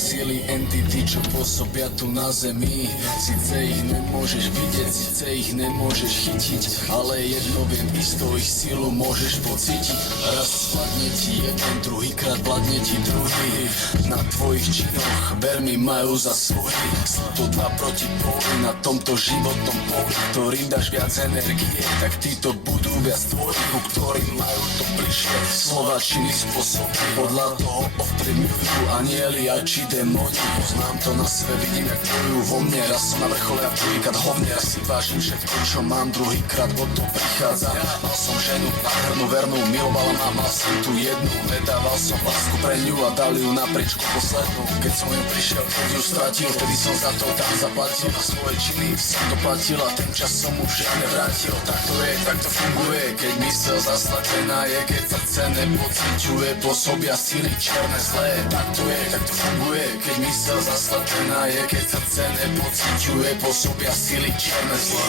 sily, entity, čo pôsobia tu na zemi. Sice ich nemôžeš vidieť, sice ich nemôžeš chytiť, ale jedno viem isto, ich silu môžeš pocítiť. Raz spadne ti jeden, druhýkrát vládne ti druhý. Na tvojich činoch, ver mi, majú za svoj. Sú to dva protipóly na tomto životnom poli. Ktorým dáš viac energie, tak títo budú viac tvorí, ku ktorým majú to bližšie. Slova, činy, spôsoby, podľa toho ovplyvňujú anieli a či démoni. Poznám to na sebe, vidím, jak tvoju vo mne. Raz som na vrchole a druhýkrát hovne. Ja si vážim všetko, čo mám, druhýkrát o to prichádzam. Mal som ženu, nádhernú, vernú, milovala ma, mal som tu jednu. Nedával som lásku pre ňu a dal ju na priečku poslednú. Keď som ju prišiel, keď ju stratil, vtedy som za to tam zaplatil. A svoje činy som doplatil a ten čas som už nevrátil. Tak to je, tak to funguje, keď mysel zasladená je, keď srdce nepociťuje, pôsobia sily černé zlé. Tak to je, tak to funguje, keď mysel zasladená je, keď srdce nepociťuje, pôsobia sily černé zlé.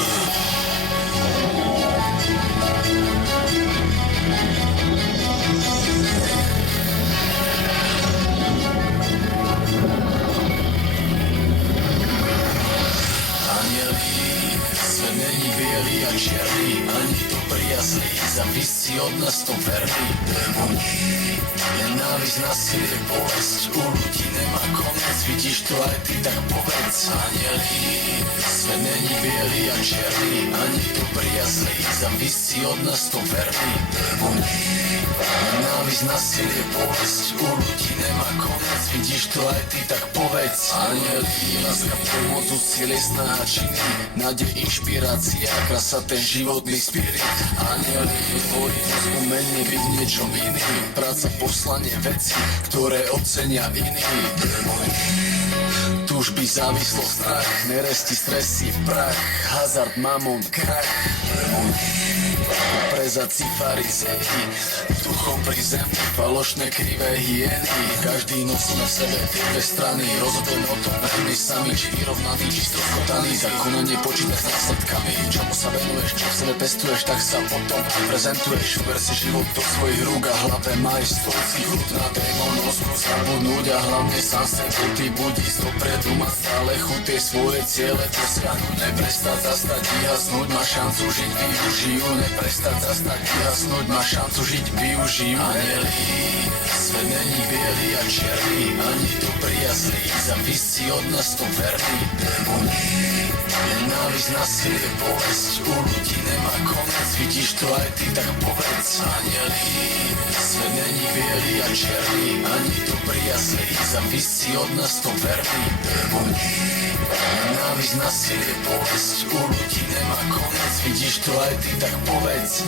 Svet není bielý a čierny, ani dobrý a zlý, závisí od nás to verný. Démoni, nenávisť, násilie, bolesť, u ľudí nemá konec, vidíš to aj ty, tak povedz. Anieli, svet není bielý a čierny, ani dobrý a zlý, závisí od nás to verný. Démoni, nenávisť, násilie, bolesť, u ľudí nemá konec, vidíš to aj ty, tak povedz. Anieli, láska, pomoc, úsilie, snaha, činy, nádej, inšpirácia, krása, ten životný spirit. Anieli, tvorí umenie byť niečom iným, práca, poslanie, veci, ktoré ocenia iní. Démoni, túžby, závislosť, strach, neresti, stresy, prach, hazard, mamon, krach. Démoni, prezaci, farizeji, duchom pri zemi, falošné, krivé hyeny. Každý nosíme v sebe tie dve strany, rozhodujem o tom veľmi sami, či vyrovnaný, či stroskotaný. Zakonanie počítaš s následkami, čomu sa venuješ, čo v sebe pestuješ, tak sa potom prezentuješ. Uber si život do svojich rúk a hlave máš stoický chud na démonovskú zabudnúť a hlavne sám sebou ty budí dopredu, má stále chuť tie svoje ciele dosiahnuť. Neprestať, zastať, vyhasnúť, má šancu žiť, využijú. Neprestať, zastať, vyhasnúť, má šancu žiť, využijú. Anieli, svet není bielý a čierny, ani dobrý a zlý, závisí od nás to verný. Démoni, nenávisť, násilie, bolesť, u ľudí nemá konec, vidíš to aj ty, tak povedz. Anieli, svet není bielý a čierny, ani dobrý a zlý, závisí od nás to verný. Démoni, nenávisť, násilie, bolesť, u ľudí nemá konec, vidíš to aj ty, tak povedz.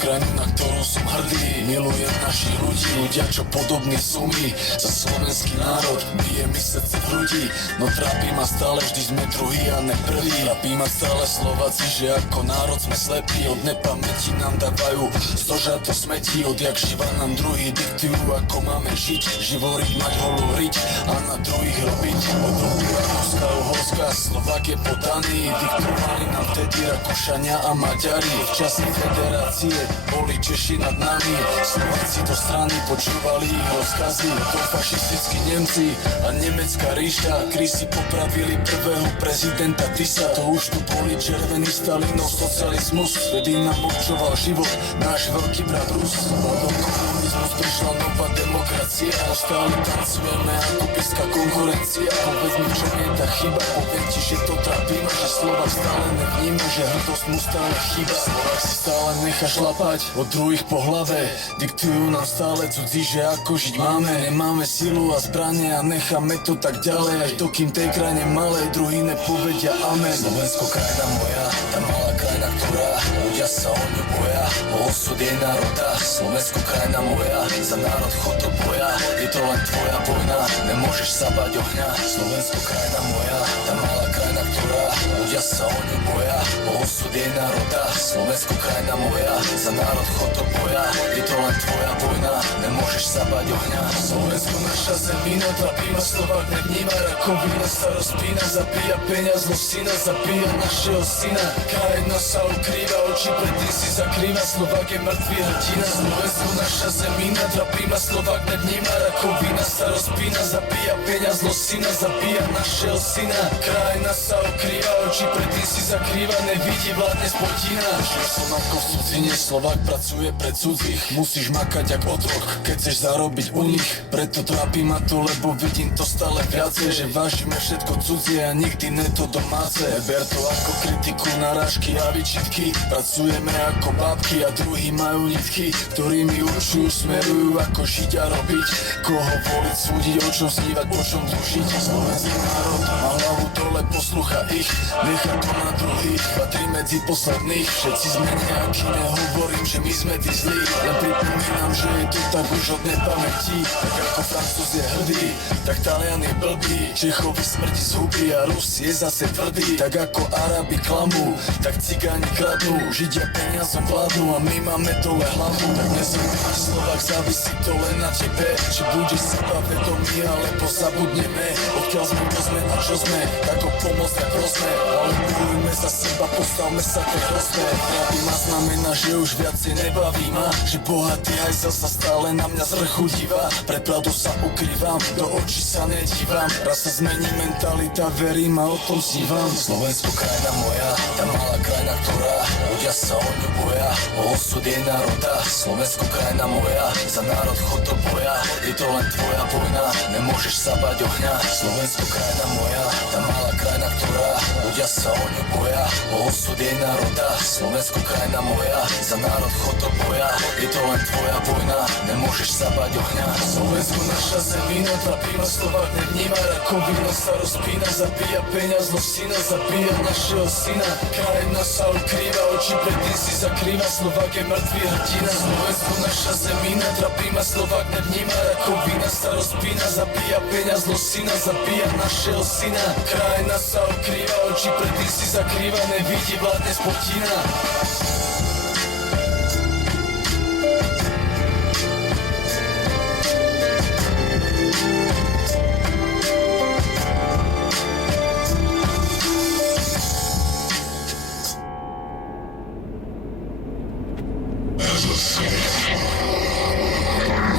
Krajinu, na ktorú som hrdý. Milujem našich ľudí, ľudia, čo podobní sú mi. Za slovenský národ bije mi srdce v hrudi. No trápi ma stále, vždy sme druhý a ne prvý. Trápi ma stále Slováci, že ako národ sme slepí. Od nepamäti nám dávajú stožať do smetí. Odjak živa nám druhý diktujú, ako máme žiť. Živoriť, mať holú hriť a na druhých robiť. Európy, Rakúska, Uhorská, Slovák je podaný. Diktovali nám vtedy Rakúšania a Maďari. V čase federácie boli Češi nad nami. Slováci do strany počúvali ich rozkazy. To fašistickí Nemci a nemecká ríša. Krysy popravili prvého prezidenta Tisa. To už tu boli červený Stalinov socializmus. Vtedy nám určoval život náš veľký brat Rus. Padol komunizmus, prišla nová demokracia. Stále tancujeme ako píska konkurencia. Povedz mi, čo je tá chyba. Poviem ti, že to trápi ma, že Slovák stále nevníma, že hrdosť mu stále chýba. Slovák si stále nechá šlapať od druhých po hlave. Diktujú nám stále cudzí, že ako žiť máme. Nemáme silu a zbranie a necháme to tak ďalej, až dokým tej krajine malej druhý nepovedia amen. Slovensko krajina moja, tá malá krajina, ktorá ľudia sa o ňu boja, o osud jej národa. Slovensko krajina moja, za národ chod do boja, je to len tvoja vojna, nemôžeš sa bať ohňa. Slovensko krajina moja, tá malá krajina, ktorá ľudia sa o ňu boja, o osud jej národa. Slovensko krajina moja, za národ chod do boja, je to len tvoja vojna, nemôžeš sa bať ohňa. Slovensko naša zemina, trápi ma, Slovák nevníma, rakovina sa rozpína, zabíja peňaz, zlo syna, zabíja našeho syna. Krajina sa ukrýva, oči pred tým si zakrýva, Slovák je mŕtvý hrdina. Slovensko naša zemina, trápi ma, Slovák nevníma, rakovina sa rozpína, zabíja peňaz, zlo syna, zabíja našeho syna. Krajina sa ukrýva, oči pred tým si zakrýva, nevidí, vládne spotína. Žil som ako v cudzine, Slovák pracuje pre cudzích, musíš makať jak otrok, keď chceš zarobiť u nich. Preto trápi ma to, lebo vidím to stále viacej, že vážime všetko cudzie a nikdy ne to domáce. Ber to ako kritiku, narážky a vyčitky, pracujeme ako babky a druhí majú nitky, ktorými určujú, smerujú ako žiť a robiť, koho voliť, súdiť, o čom snívať, po čom tušiť. Slovenský národ má hlavu dole, poslucha ich, nechá to na druhých, patrí medzi posledných. Všetci sme nejakí, nehovorím, že my sme tí zlí, len pripomínam, že je to tak už od nepamätí. Tak ako Francúz je hrdý, tak Talian je blbý, Čechovi smrti z huby a Rus je zase tvrdý. Tak ako Arabi klamú, tak Cigáni kradnú, Židia peniazom vládnu a my máme dole hlavu. Tak nezrejme, Slovák, závisí to len na tebe, či budeš sebavedomý alebo zabudneme, odkiaľ sme, kto sme a čo sme, tak o pomoc tak prosme, ale bojujme za seba, postavme sa tej hrozbe. Trápi ma, znamená, že už viacej nebaví ma, že bohatý hajzel sa stále na mňa z vrchu divá. Pred pravdou sa ukrývam, do očí sa nedívam, raz sa zmení mentalita, verím a o tom snívam. Slovensko krajina moja, tá malá krajina, ktorá ľudia sa o ňu boja, o osud jej národa. Slovensko krajina moja, za národ chod do boja, je to len tvoja vojna, nemôžeš sa bať ohňa. Slovensko krajina moja, tá malá krajina, ktorá ľudia sa o ňu boja, o osud jej národa. Slovensko krajina moja, za národ chod do boja, je to len tvoja vojna, nemôžeš sa bať ohňa. Slovensko naša zemina, trápi ma, Slovák nevníma, rakovina sa rozpína, zabíja peňaz, zlo syna, zabíja našeho syna. Krajina sa ukrýva, oči pred tým si zakrýva, Slovák je mŕtvý hrdina. Slovensko naša zemina, trápi ma, Slovák nevníma, rakovina sa rozpína, zabíja peňaz, zlo syna, zabíja našeho syna. Krajina sa ukrýva, oči pred tým si zakrýva, nevidí, vládne spotína.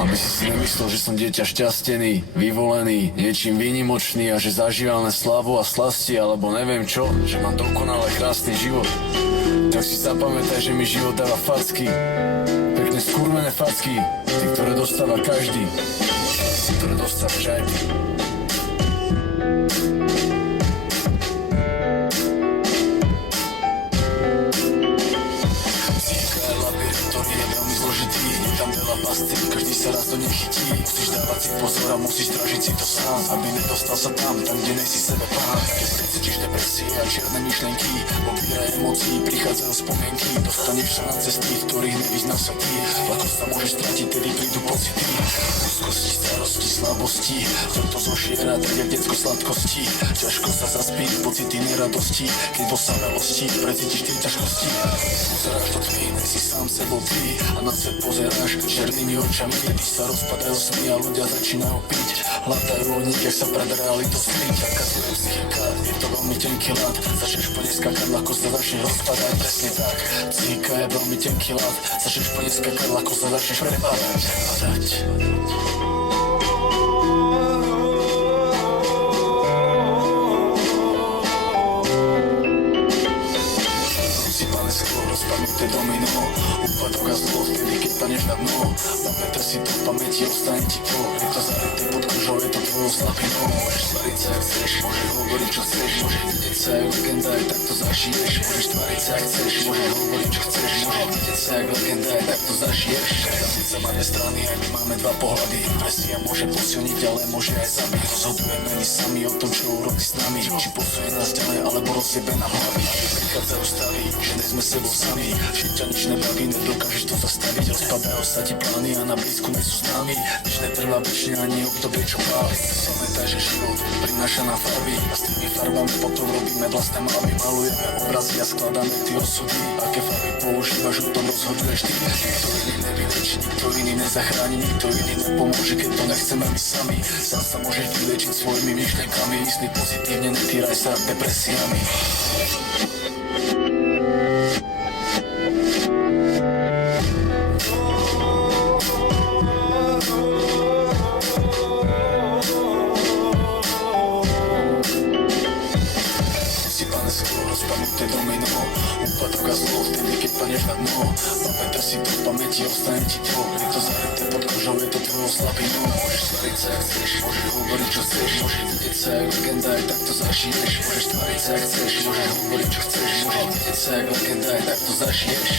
Aby si si nemyslel, že som dieťa šťastený, vyvolený, niečím výnimočný a že zažívam len slavu a slasti alebo neviem čo, že mám dokonale krásny život. Tak si zapamätaj, že mi život dáva facky, pekne skurvené facky, ty, ktoré dostáva každý, ktoré dostávaš aj ty. Každý sa raz do nej chytí, musíš dávať si pozor a musíš strážiť si to sám, aby nedostal sa tam, kde nejsi sebe pán. Keď precítiš depresie a čierne myšlenky, obíra emócií, prichádzajú spomienky, dostaneš sa na cesty, v ktorých nevyznal sa ty, ľahko sa môžeš stratiť, tedy prídu pocity úzkosti, starosti, slabosti, to zožiera, tak jak detsko sladkosti, ťažko sa zaspí, pocity neradosti, keď vo samelosti precítiš tie ťažkosti. Pozeráš do tmy, nejsi sám sebou ty a na svet pozeráš černými očami, kedy sa rozpadajú sny a ľudia začínajú piť, hľadajú o nich, jak sa pred realitou skryť. Taká tvoja psychika, je to veľmi tenký ľad, začneš po nej skakať, ľahko sa začneš rozpadať, presne tak. Psychika je veľmi tenký ľad, začneš po nej skakať, ľahko sa začneš prepadať. Rozpadnuté domino, úpadok a zlo, vtedy keď paneš na dno. Zapäte si to v pamäti, ostane ti to, je to zaryté pod kožou, je to tvojou slabinou. Môžeš tvariť sa jak chceš, môžeš hovoriť hovoriť čo chceš, môžeš vidieť sa jak legenda, aj tak to zažiješ. Môžeš tváriť sa jak chceš, môžeš hovoriť čo chceš, môžeš vidieť sa jak legenda, aj tak to zažiješ. Každá minca má dve strany, aj my máme dva pohľady. Impresia môže posilniť, ale môže aj zabiť. Rozhodujeme my sami o tom, čo urobí s nami, či posunie nás ďalej, alebo rozjebe nám hlavy. Prichádzajú stavy, že nie sme sebou sami, že ťa nič nebaví, nedokážeš to zastaviť. Rozpadajú sa ti plány a na blízku nie sú s nami. Nič netrvá večne ani obdobie, čo páli. Pamätaj, že život prináša nám farby a s tými farbami potom robíme vlastné mapy. Malujeme obrazy a skladáme ty osudy. Aké farby používaš, o tom rozhoduješ ty. Nikto iný nevylieči, nikto iný nezachráni, nikto iný nepomôže, keď to nechceme my sami. Sám sa môžeš vyliečiť svojimi myšlenkami, mysli pozitívne, netýraj sa depresiami. Rozpadnuté domino, úpadok a zlo, vtedy keď padneš na dno. Pamätaj si to, v pamäti ostane ti to. Je to zahrnuté pod kožou, je to tvojou slabinou. Môžeš tvariť sa jak chceš, môžeš hovoriť čo chceš, môžeš vidieť sa jak legenda, aj tak to zažiješ. Môžeš tvariť sa jak chceš, môžeš hovoriť čo chceš, môžeš vidieť sa jak legenda, aj tak to zažiješ.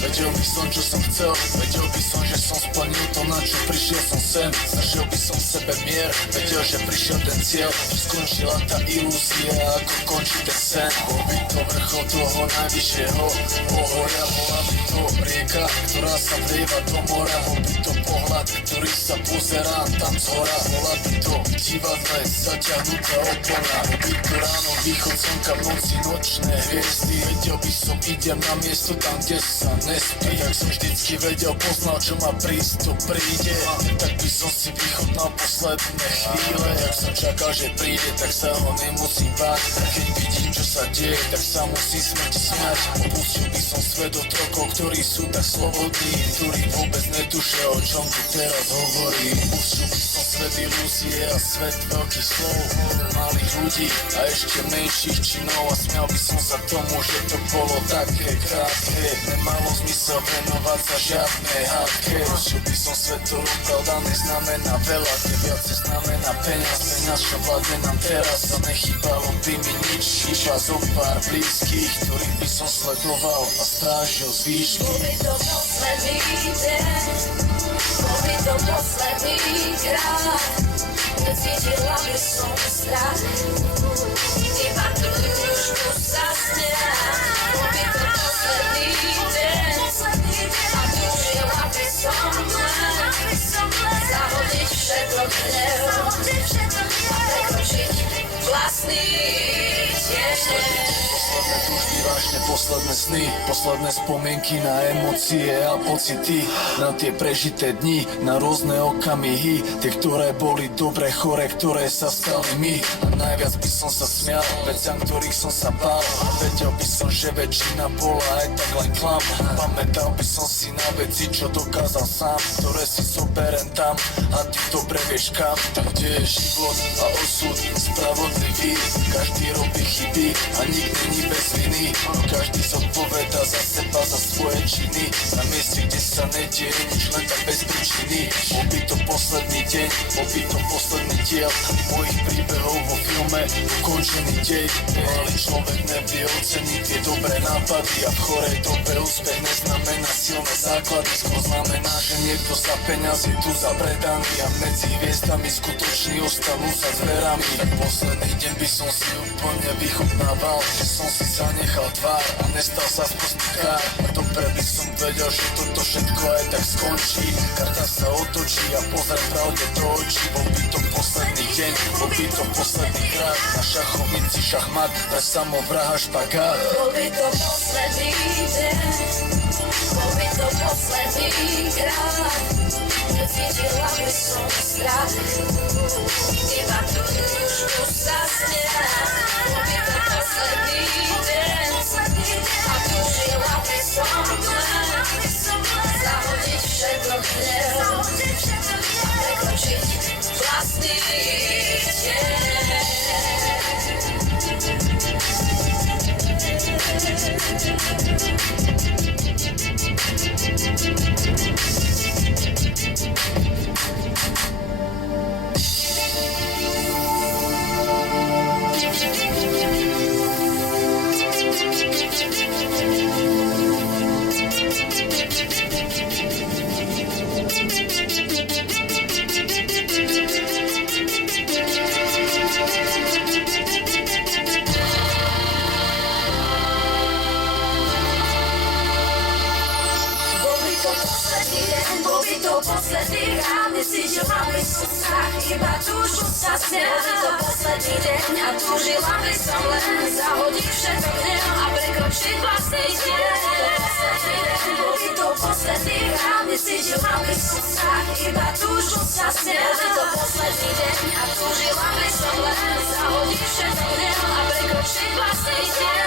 Vedel by som, čo som chcel, vedel by som, že som splnil to, na čo prišiel som sem. Zažil by som sebe mier, vedel, že prišiel ten cieľ, že skončila tá ilúzia, ako končí ten sen. Bol by to vrchol toho najvyššieho pohoria, bola by to rieka, ktorá sa vlieva do mora. Bol by to pohľad, ktorý sa pozerá tam zhora. Bola by to divadle, zaťahnutá opona. Bol by to ráno, východ slnka, v noci nočné hviezdy. Vedel by som, idem na miesto tam, kde sa nespí. Jak som vždycky vedel, poznal, čo ma prísť, to príde. Tak by som si vychodnal posledné chvíle. Jak som čakal, že príde, tak sa ho nemusím báť. Keď vidím, čo sa deje, tak sa musím smrti smiať. Opustil by som svet od rokov, ktorí sú tak slobodní, ktorí vôbec netušia, o čom tu teraz hovorí. Opustil by som svet ilúzie a svet veľkých slov, malých ľudí a ešte menších činov. A smial by som sa tomu, že to bolo také krátke. Nemalo zmysel venovať sa žiadnej hádke. Opustil by som svet, ktorú pravda neznamená veľa, kde viacej znamená peniaz, čo vládne nám teraz. A nechýbalo by mi nič, iba zo pár blízkych, ktorých by som sledoval a strážil z výšky. Bol by to posledný deň, bol by to posledný krát, necítila by som strach, iba trošku sa smiať. Bol by to posledný deň a túžila by som len zahodiť všetko hnev a prekročiť vlastný tieň. Posledné túžby, vážne posledné sny, posledné spomienky na emócie a pocity, na tie prežité dni, na rôzne okamihy, tie, ktoré boli dobre, chore, ktoré sa stali mi. A najviac by som sa smial veciam, ktorých som sa bál. Vedel by som, že väčšina bola aj tak len klam. Pamätal by som si na veci, čo dokázal sám, ktoré si zoberem tam a ty dobre vieš kam. Kde je život a osud spravodlivý, každý robí chyby a nikdy nie bez viny. Každý zodpovedá za seba, za svoje činy, na mieste, kde sa nedieje nič len tak bez príčiny. Bol by to posledný deň, bol by to posledný diel mojich príbehov vo filme ukončený dej. Malý človek nevie oceniť tie dobré nápady a v chorej dobe úspech neznamená silné základy. Skôr znamená, že niekto za peniaz je tu zapredaný a medzi hviezdami skutoční ostanú sa zverami. Tak posledný deň by som si úplne vychutnával, že som si zanechal tvár a nestal sa sprostý krát. A dobre by som vedel, že toto všetko aj tak skončí. Karta sa otočí a pozriem pravde do očí. Bol by to posledný deň, bol by to posledný krát. Na šachovnici šachmat, pre samovraha špagát. Bol by to posledný deň, bol by to posledný krát. Necítila by som strach, iba túžbu sa smiať. Bol by to posledný deň a túžila by som len zahodiť všetko hnev a prekročiť vlastný deň. Posledný krát necítila by som strach, iba túžbu sa smiať. Bol by to posledný deň a túžila by som len zahodiť všetko hnev a prekročiť vlastný deň. Bol by to posledný krát, necítila by som strach, iba túžbu sa smiať. Bol by to posledný deň a túžila by som len zahodiť všetko hnev a prekročiť vlastný deň.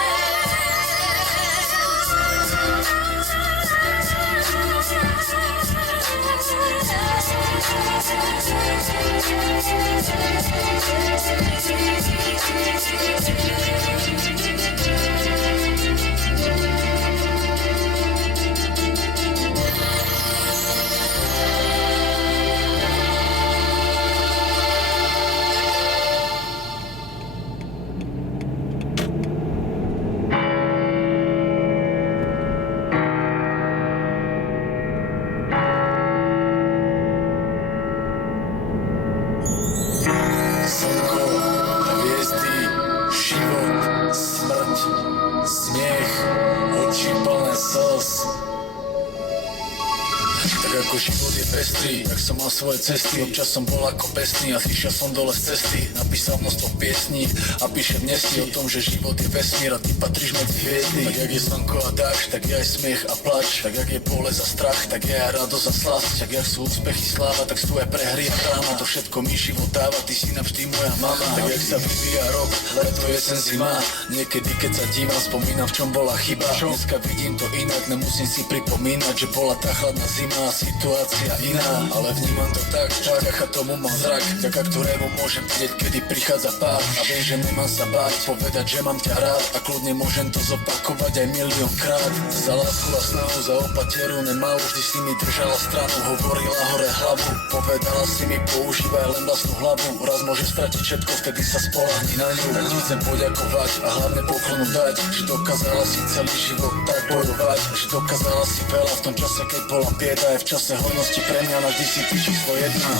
Ako život je pestrý, tak som mal svoje cesty. Občas som bol ako pesný a zvyšiel som dole z cesty. Napísal množstvo piesní a píšem dnesy o tom, že život je vesmír a ty patríš medzi hviezdy. Tak jak je slnko a dážď, tak je aj smiech a plač. Tak jak je bolesť a strach, tak je aj radosť a slasť. Tak jak sú úspechy, sláva, tak sú aj prehry a dráma. To všetko mi život dáva, ty si navždy moja mama. Tak jak sa vyvíja rok, leto, jesen, zima. Niekedy keď sa dívam, spomínam, v čom bola chyba. Dneska vidím to inak, nemusím si pripomínať, že bola tá chladná zima a situácia iná. Ale vnímam to tak, vďaka tomu mám zrak, vďaka ktorému môžem vidieť, kedy prichádza pád. A viem, že nemám sa báť, povedať, že mám ťa rád. A kľudne môžem to zopakovať aj miliónkrát. Za lásku a snahu, za opateru nemalú, vždy si mi držala stranu, hovorila hore hlavu. Povedala si mi, používaj len vlastnú hlavu. Raz môžeš stratiť všetko, vtedy sa spoľahni na ňu. Tak ti chcem poďakovať a hlavne poklonu dať, že dokázala si celý život tak bojovať, že dokázala si veľa v tom čase, keď bola bieda. Aj v čase hojnosti pre mňa navždy si ty číslo jedna.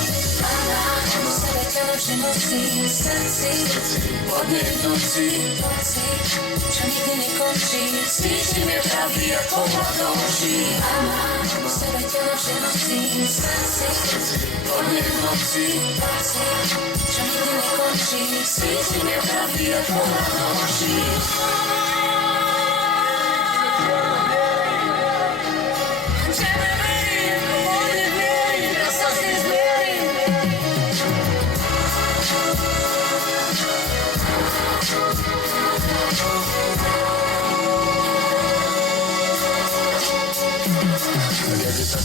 Mama, sebe ťa nočne nosím v srdci, Od nej v noci, čo nikdy nekončí. Cítim je pravý ako mladoží. Mama, sebe ťa nočne nosím v srdci, od nej v noci, čo nikdy nekončí. Cítim je pravý ako mladoží.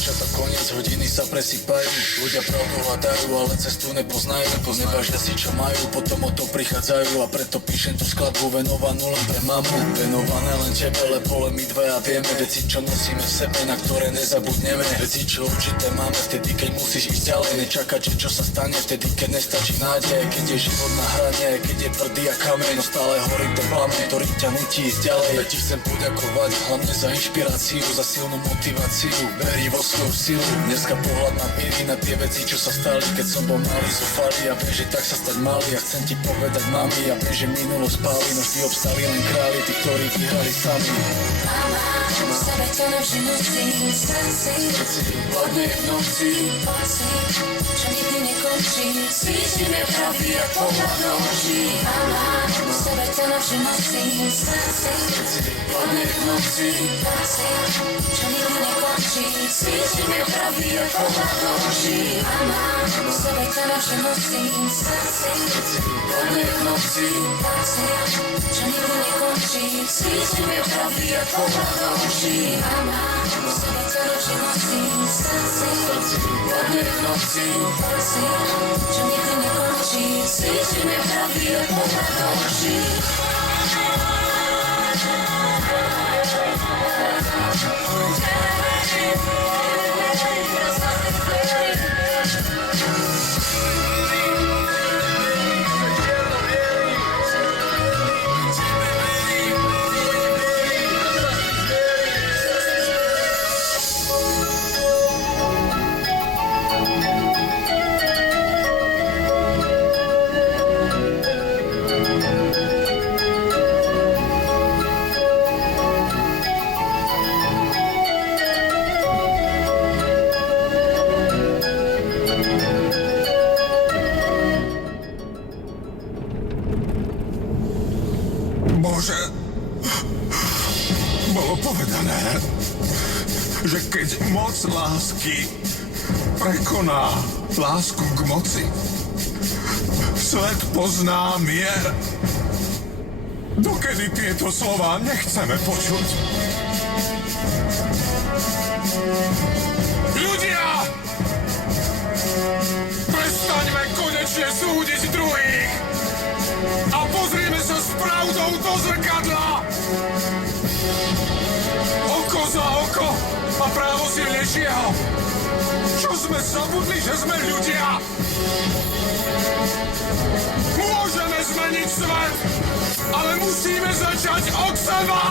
začiatok, koniec, hodiny sa presýpajú. Ľudia pravdu hľadajú, ale cestu nepoznajú. Nevážia si čo majú, potom o to prichádzajú. A preto píšem tú skladbu venovanú len pre mamu. Venované len tebe, lebo len my dvaja vieme veci, čo nosíme v sebe, na ktoré nezabudneme. Veci, čo určité máme vtedy, keď musíme musíš ísť ďalej, nečakať, že čo sa stane vtedy, keď nestačí nádej. Keď je život na hrane, keď je tvrdý a kameň, no stále horí ten plameň, ktorý ťa nutí ísť ďalej. Ja ti chcem poďakovať hlavne za inšpiráciu, za silnú motiváciu, verí vo svoju silu. Dneska pohľad na míry, na tie veci, čo sa stali, keď som bol malý, zúfalý a viem, že tak sa stať mali. Ja chcem ti povedať, mami, ja viem, že minulosť spáli, no vždy obstali len králi, tí, ktorí vyhrali sami. Mama, sebe ťa navždy nosím v srdci, vodne v noci, pocit, čo nikdy nekončí. Cítim je pravý a pohľad do očí. Mama, sebe ťa navždy nosím v srdci, vodne v noci, pocit, čo nikdy nekončí. Cítim je pravý a pohľad do očí. Mama, sebe ťa navždy nosím v srdci, vodne v noci, pocit, čo nikdy nekončí. Cítim je pravý a pohľad do očí. Mama, sebe ťa navždy nosím v srdci, vodne v noci, pocit, čo nikdy nekončí. Cítim je pravý a pohľad do očí. Bože, bolo povedané, že keď moc lásky prekoná lásku k moci, svet pozná mier. Dokedy tieto slová nechceme počuť? Ľudia! Prestaňme konečne súdiť druhých a pozrime sa s pravdou do zrkadla! Oko za oko a právo silnejšieho. Čo sme zabudli, že sme ľudia? Môžeme zmeniť svet, ale musíme začať od seba!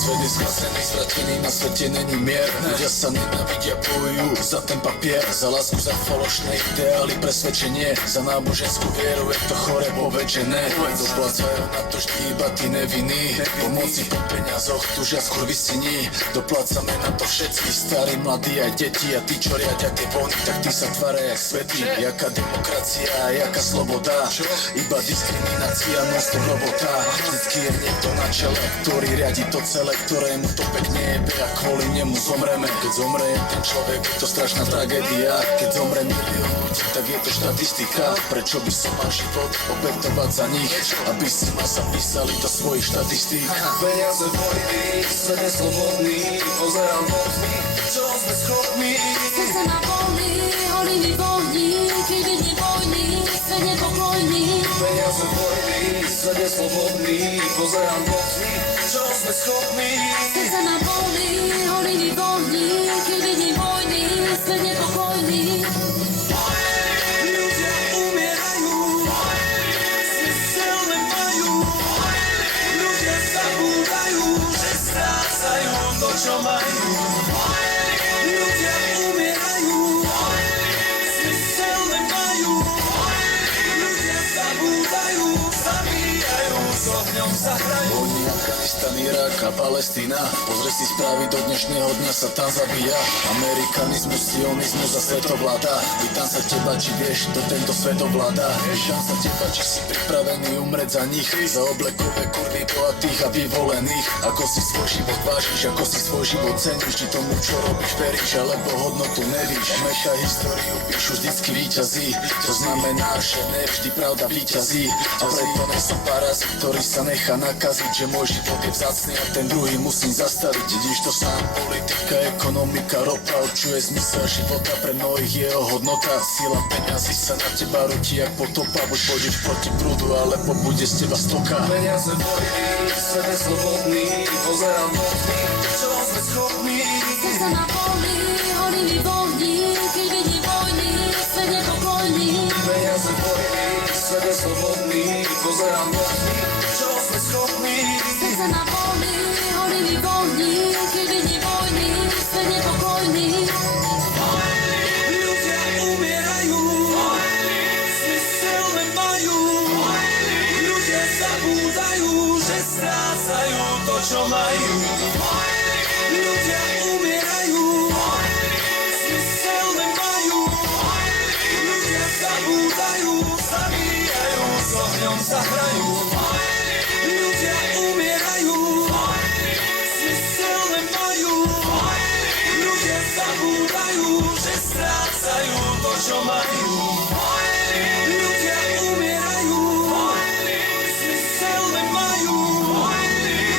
Svet je skazený, zvratený, na svete není mier. Ľudia sa nenávidia, bojujú za ten papier, za lásku, za falošné ideály, presvedčenie, za náboženskú vieru, je to chore povečené. Doplácajú na to vždy iba tí nevinní, pomoci po peniazoch, tužia skôr vysyní. Doplácame na to všetci, starí, mladí aj deti, a tí, čo riadia tie vojny, tak tí sa tvária jak svety. Jaká demokracia, jaká sloboda, iba diskriminácia, non-stop robota. Vždycky je niekto na čele, ktorý riadi to celé, ktorému to pekne jebe a kvôli nemu zomreme. Keď zomre ten človek, je to strašná tragédia. Keď zomre milión ľudí, tak je to štatistika. Prečo by som mal život obetovať za nich, aby si ma zapísali do svojich štatistík? Peniaze vojny, svet je slobodný, pozerám do tmy, čo sme schopní. Srdce ma bolí, horí mi vohní, keď vidím vojny, svet nepokojný. Peniaze vojny, svet je slobodný, pozerám do tmy, čo sme schopní. Srdce ma bolí, horí mi vohní, keď vidím vojny, svet nepokojný. Ľudia umierajú, smysel nemajú. Ľudia zabúdajú, že strácajú to, čo majú. Ľudia umierajú, smysel nemajú. Ľudia zabúdajú, zabíjajú, s ohňom sa hrajú. Vojny, Afganistan, Irak a a Palestína. Pozri si správy, do dnešného dňa sa tam zabíja. Amerikanizmus, sionizmus a svetovláda. Pýtam sa teba, či vieš, kto tento svet ovláda. Pýtam sa teba, či si pripravený umreť za nich, za oblekové kurvy bohatých a vyvolených. Ako si svoj život vážiš, ako si svoj život ceníš, či tomu, čo robíš, veríš, alebo hodnotu nevíš. Pamätaj históriu, píšu vždycky víťazí. To znamená, že nevždy pravda víťazí. A preto nesom parazit, ktorý sa nechá nakaziť, že môj život je vzácny a ten druhý musím zastaviť. Vidíš to sám, politika, ekonomika, ropa určuje zmysel života, pre mnohých je jeho hodnota. Sila peňazí sa na teba rúti jak potopa, buď pôjdeš proti prúdu, alebo bude z teba stoka. Peniaze vojny, svet je slobodný, pozerám do tých, čo sme schopní. Chcem sa naplní, horí mi voľní, keď vidím vojny, svet nepokojný. Peniaze vojny, svet je slobodný, pozerám do tých, čo sme schopní. Chcem sa naplní, horí mi voľní, keď vidím vojny, svet nepokojný. Ľudia umierajú, zmysel nemajú. Ľudia zabúdajú, že strácajú to, čo majú. Ľudia umierajú, zmysel nemajú. Ľudia zabúdajú, zabíjajú, s ohňom sa hrajú. Ľudia umierajú, zmysel nemajú. Ľudia zabúdajú, že strácajú to, čo majú. Ľudia umierajú, zmysel nemajú.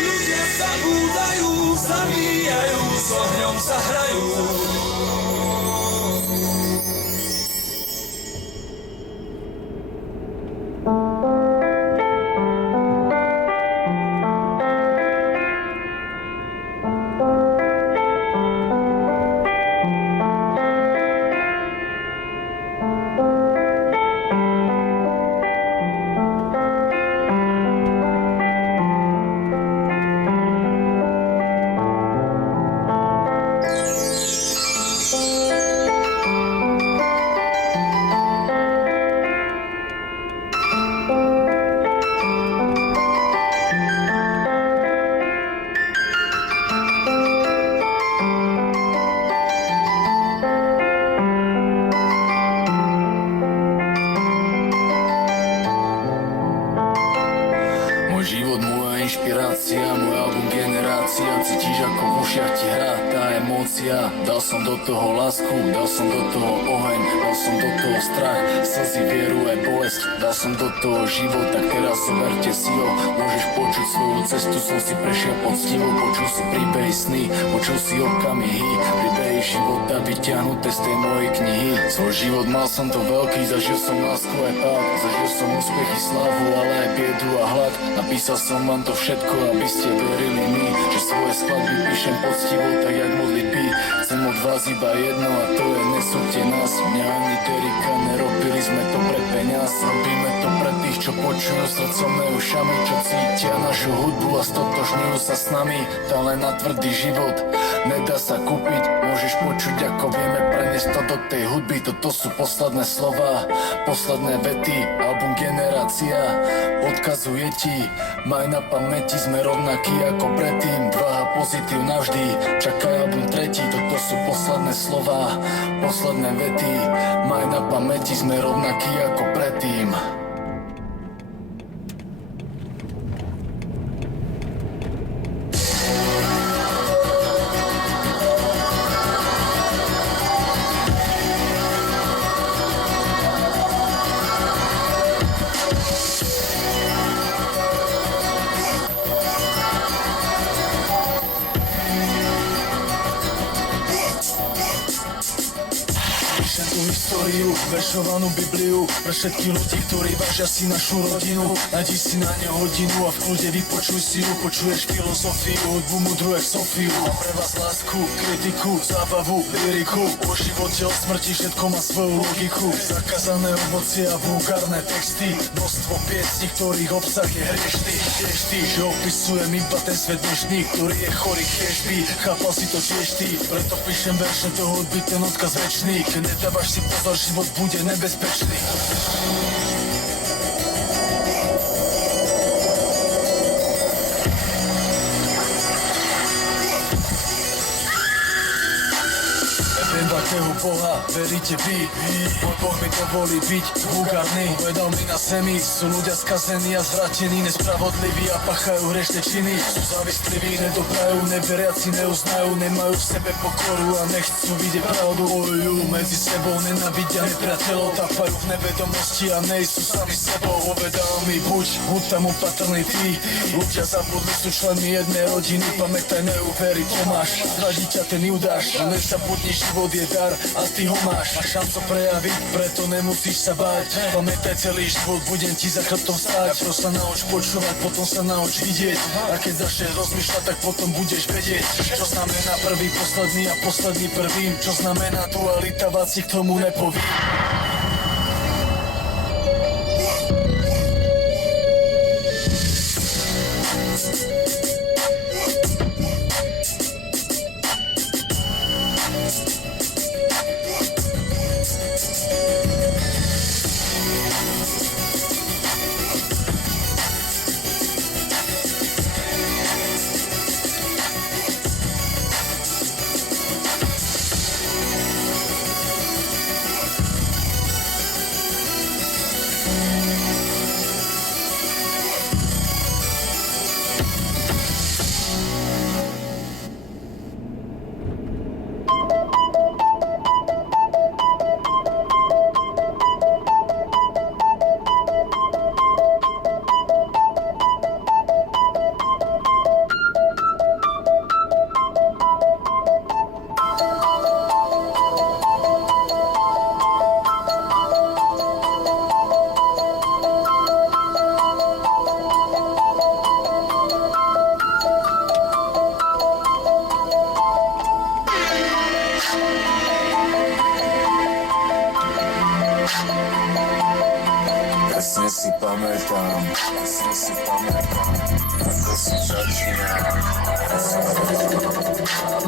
Ľudia zabúdajú, zabíjajú, s ohňom sa hrajú. Môj život, moja inšpirácia, môj album Generácia. Cítiš, ako v ušiach ti hrá tá emócia. Dal som do toho lásku, dal som do toho oheň, dal som do toho strach, slzy, vieru aj bolesť. Dal som do toho život, tak teraz zoberte si ho. Môžeš počuť svoju cestu, som si prešiel poctivo. Počul si príbehy sny, počul si okamihy, príbehy života vyťahnuté z tej mojej knihy. Svoj život mal som to veľký, zažil som lásku aj pád, zažil som úspechy, slávu, ale aj biedu a hlad. Napísal som vám to všetko, aby ste verili mi, že svoje skladby píšem poctivo, tak jak modlitby. Chcem od vás iba jedno a to je nesúďte nás. Mňa ani Derika, nerobili sme to pre peniaz. Robíme to pre tých, čo počujú srdcom ušami, čo cítia našu hudbu a stotožňujú sa s nami. Talent na tvrdý život nedá sa kúpiť. Môžeš počuť, ako vieme preniesť to do tej hudby. Toto sú posledné slova, posledné vety. Album Generácia odkazuje ti, maj na pamäti, sme rovnakí ako predtým. Dvaha pozitív navždy, čakaj album tretí. Toto sú posledné slova, posledné vety. Maj na pamäti, sme rovnakí ako predtým. Históriu, veršovanú Bibliu pre všetkých ľudí, ktorí vážia si našu rodinu. Nájdi si na ne hodinu a v kľude vypočuj si ju. Počuješ filozofiu, hudbu mudru jak Sofiu. Mám pre vás lásku, kritiku, zábavu, lyriku. O živote, o smrti, všetko má svoju logiku. Zakázané ovocie a vulgárne texty, množstvo piesní, ktorých obsah je hriešný. Tiež ty, že opisujem iba ten svet dnešný, ktorý je chorý, tiež by chápal si to tiež ty. Preto píšem verše do hudby, ten odkaz večný. Keď nedávaš si pozor, život bude nebezpečný. akého Boha veríte vy? Môj Boh mi dovolí byť vulgárny. Povedal mi na zemi, sú ľudia skazení a zvratení, nespravodliví a pachajú hrešné činy. Sú závisliví, nedoprajú, neveriaci, neuznajú, nemajú v sebe pokoru a nechcú vidieť pravdu. Bojujú medzi sebou, nenávidia nepriateľov, tápajú v nevedomosti a nejsú sami sebou. Povedal mi, buď tam opatrný ty. Ľudia zabudli, sú členmi jednej rodiny. Pamätaj, neuveri, Tomáš, zradí ťa ten Judáš. Nezabudni, život je dar a ty ho máš. Máš šancu prejaviť, preto nemusíš sa báť. Pamätaj, celý život budem ti za chrbtom stáť. Najprv sa nauč počúvať, potom sa nauč vidieť. A keď začneš rozmýšľať, tak potom budeš vedieť, čo znamená prvý posledný a posledný prvým. Čo znamená dualita, vás si k tomu nepovím. Presne si pamätám, ako som začínal.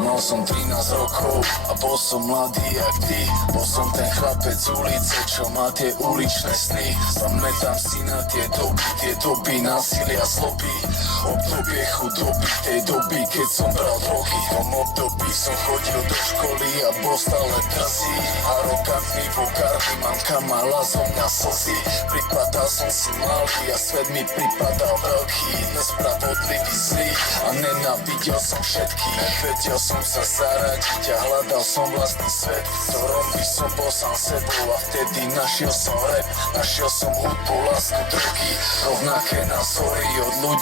Mal som 13 rokov a bol som mladý jak ty. Bol som ten chlapec z ulice, čo má tie uličné sny. Pamätám si na tie doby násilia zloby. Obdobie chudoby, tej doby, keď som bral drogy. V tom období som chodil do školy a bol stále drzý. Arogantný, vulgárny, mamka mala zo mňa slzy. Pripadal som si malý a svet mi pripadal veľký. Nespravodlivý, zlý a nenávidel som všetkých. Nevedel som sa zaradiť a hľadal som vlastný svet, v ktorom by som bol sám sebou. A vtedy našiel som rap, našiel som hudbu, lásku, drogy, rovnaké názory od ľudí.